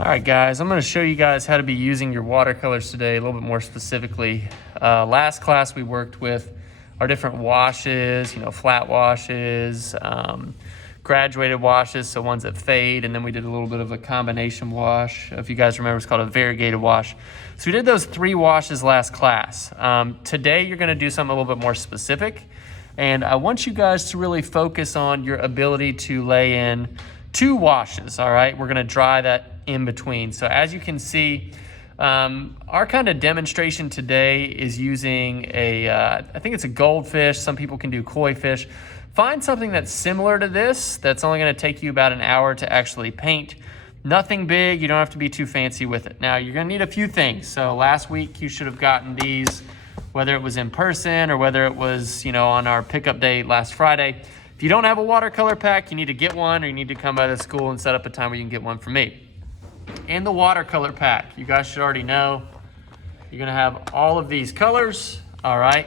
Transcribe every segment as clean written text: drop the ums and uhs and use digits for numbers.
All right, guys, I'm going to show you guys how to be using your watercolors today a little bit more specifically. Last class we worked with our different washes, flat washes, graduated washes, so ones that fade, and then we did a little bit of a combination wash. If you guys remember, it's called a variegated wash. So we did those 3 washes last class. Today you're going to do something a little bit more specific, and I want you guys to really focus on your ability to lay in 2 washes, all right? We're going to dry that in between. So as you can see, our kind of demonstration today is using I think it's a goldfish. Some people can do koi fish. Find something that's similar to this, that's only going to take you about an hour to actually paint. Nothing big, you don't have to be too fancy with it. Now, you're going to need a few things. So last week you should have gotten these, whether it was in person or whether it was, on our pickup day last Friday. If you don't have a watercolor pack, you need to get one, or you need to come by the school and set up a time where you can get one from me. In the watercolor pack, you guys should already know, you're gonna have all of these colors, all right?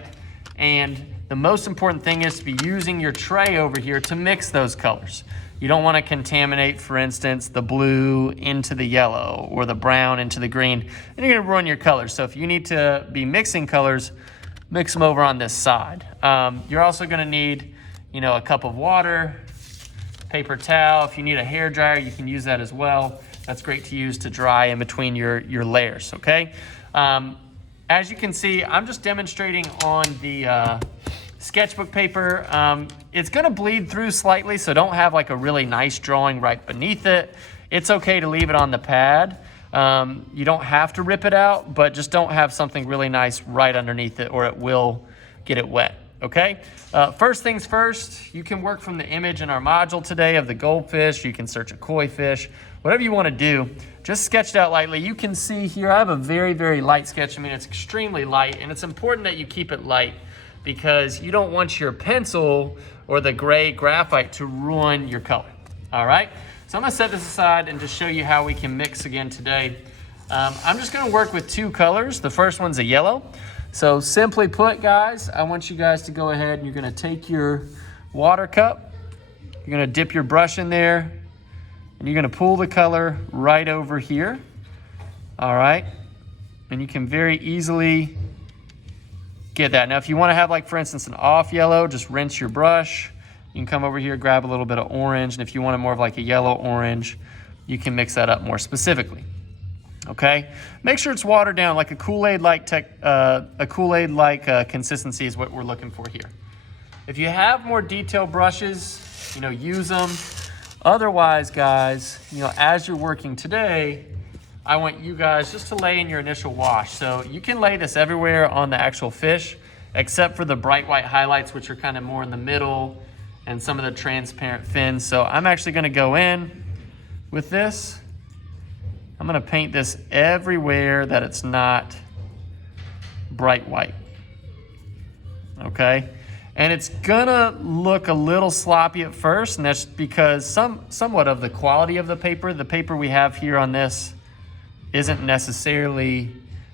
And the most important thing is to be using your tray over here to mix those colors. You don't wanna contaminate, for instance, the blue into the yellow or the brown into the green, and you're gonna ruin your colors. So if you need to be mixing colors, mix them over on this side. You're also gonna need, a cup of water, paper towel. If you need a hair dryer, you can use that as well. That's great to use to dry in between your layers, okay? As you can see, I'm just demonstrating on the sketchbook paper. It's gonna bleed through slightly, so don't have like a really nice drawing right beneath it. It's okay to leave it on the pad. You don't have to rip it out, but just don't have something really nice right underneath it or it will get it wet, okay? First things first, you can work from the image in our module today of the goldfish. You can search a koi fish. Whatever you want to do, just sketch it out lightly. You can see here I have a very, very light sketch. I mean, it's extremely light, and it's important that you keep it light because you don't want your pencil or the gray graphite to ruin your color, all right? So I'm gonna set this aside and just show you how we can mix again today. I'm just gonna work with 2 colors. The first one's a yellow. So simply put, guys, I want you guys to go ahead and you're gonna take your water cup, you're gonna dip your brush in there, and you're gonna pull the color right over here, all right? And you can very easily get that. Now, if you wanna have, like, for instance, an off yellow, just rinse your brush. You can come over here, grab a little bit of orange, and if you want more of like a yellow-orange, you can mix that up more specifically, okay? Make sure it's watered down, like a Kool-Aid-like consistency is what we're looking for here. If you have more detailed brushes, use them. Otherwise, guys, as you're working today, I want you guys just to lay in your initial wash. So you can lay this everywhere on the actual fish, except for the bright white highlights, which are kind of more in the middle, and some of the transparent fins. So I'm actually gonna go in with this. I'm gonna paint this everywhere that it's not bright white, okay? And it's gonna look a little sloppy at first, and that's because somewhat of the quality of the paper we have here on this isn't necessarily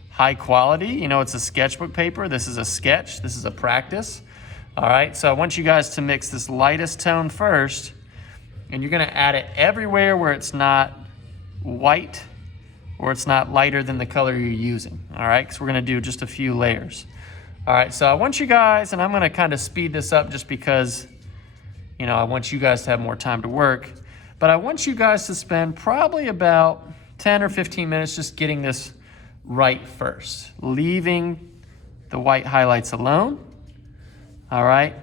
high quality. It's a sketchbook paper. This is a sketch, this is a practice. All right, so I want you guys to mix this lightest tone first, and you're gonna add it everywhere where it's not white or it's not lighter than the color you're using, all right? Because we're gonna do just a few layers. All right, so I want you guys, and I'm gonna kind of speed this up just because, I want you guys to have more time to work, but I want you guys to spend probably about 10 or 15 minutes just getting this right first, leaving the white highlights alone, all right,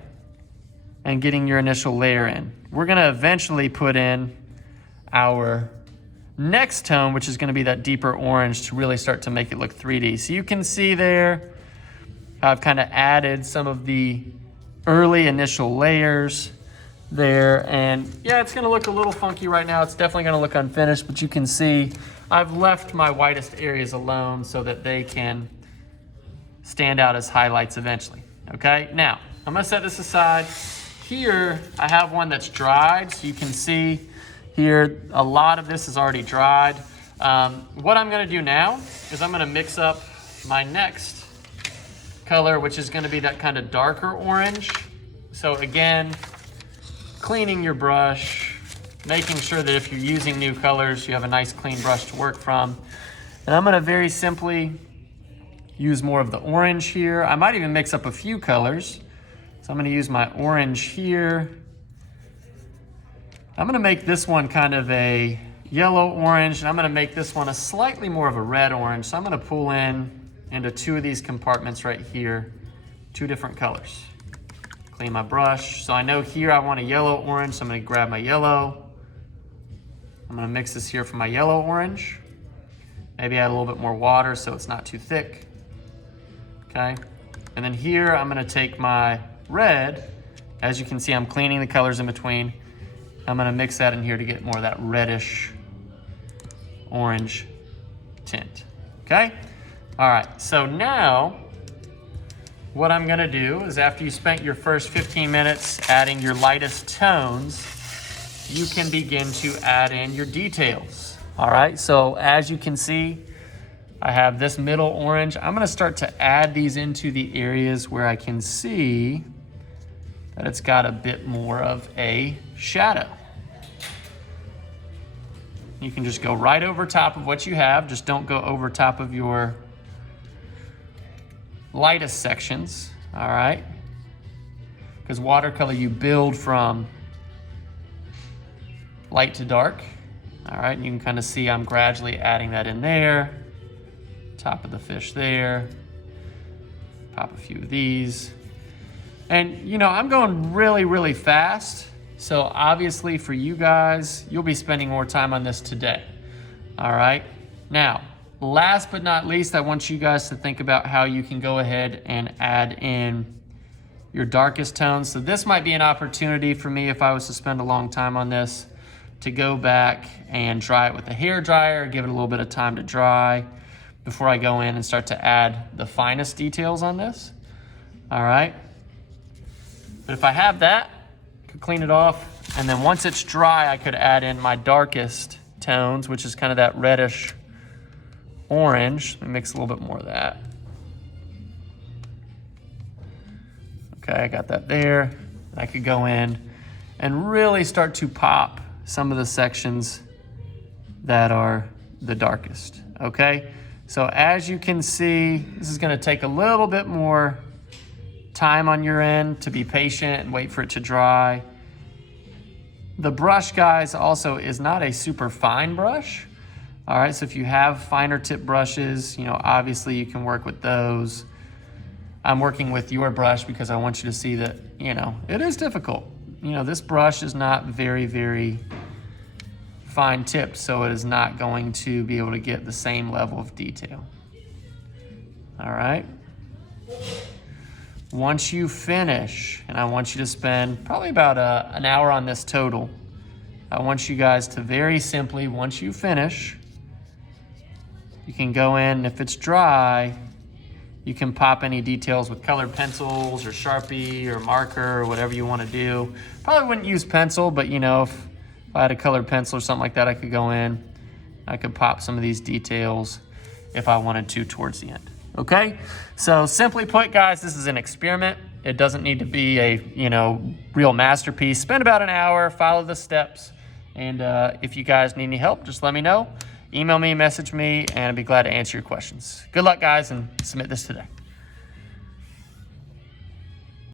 and getting your initial layer in. We're gonna eventually put in our next tone, which is gonna be that deeper orange to really start to make it look 3D. So you can see there, I've kind of added some of the early initial layers there, and yeah, it's gonna look a little funky right now. It's definitely gonna look unfinished, but you can see I've left my whitest areas alone so that they can stand out as highlights eventually, okay? Now, I'm gonna set this aside. Here, I have one that's dried, so you can see here, a lot of this is already dried. What I'm gonna do now is I'm gonna mix up my next color, which is gonna be that kind of darker orange. So again, cleaning your brush, making sure that if you're using new colors, you have a nice clean brush to work from. And I'm gonna very simply use more of the orange here. I might even mix up a few colors. So I'm gonna use my orange here. I'm gonna make this one kind of a yellow orange, and I'm gonna make this one a slightly more of a red orange. So I'm gonna pull in into two of these compartments right here, two different colors. Clean my brush. So I know here I want a yellow orange, so I'm gonna grab my yellow. I'm gonna mix this here for my yellow orange. Maybe add a little bit more water so it's not too thick. Okay. And then here I'm gonna take my red. As you can see, I'm cleaning the colors in between. I'm gonna mix that in here to get more of that reddish orange tint. Okay? All right, so now what I'm gonna do is after you spent your first 15 minutes adding your lightest tones, you can begin to add in your details. All right, so as you can see, I have this middle orange. I'm gonna start to add these into the areas where I can see that it's got a bit more of a shadow. You can just go right over top of what you have. Just don't go over top of your lightest sections, all right? Because watercolor, you build from light to dark, all right? And you can kind of see I'm gradually adding that in there. Top of the fish there. Pop a few of these. And you know, I'm going really, really fast. So obviously for you guys, you'll be spending more time on this today, all right? Now, last but not least, I want you guys to think about how you can go ahead and add in your darkest tones. So this might be an opportunity for me, if I was to spend a long time on this, to go back and dry it with a hair dryer, give it a little bit of time to dry before I go in and start to add the finest details on this, all right? But if I have that, I could clean it off, and then once it's dry, I could add in my darkest tones, which is kind of that reddish orange. Let me mix a little bit more of that. Okay, I got that there. I could go in and really start to pop some of the sections that are the darkest, okay? So as you can see, this is gonna take a little bit more time on your end to be patient and wait for it to dry. The brush, guys, also is not a super fine brush. All right, so if you have finer tip brushes, you know, obviously you can work with those. I'm working with your brush because I want you to see that, you know, it is difficult. You know, this brush is not very, very fine tipped, so it is not going to be able to get the same level of detail. All right. Once you finish, and I want you to spend probably about an hour on this total, I want you guys to very simply, once you finish, you can go in, and if it's dry, you can pop any details with colored pencils or Sharpie or marker or whatever you want to do. Probably wouldn't use pencil, but you know, if I had a colored pencil or something like that, I could go in, I could pop some of these details if I wanted to towards the end. Okay, so simply put, guys, this is an experiment. It doesn't need to be a, you know, real masterpiece. Spend about an hour, follow the steps, and if you guys need any help, just let me know. Email me, message me, and I'd be glad to answer your questions. Good luck, guys, and submit this today.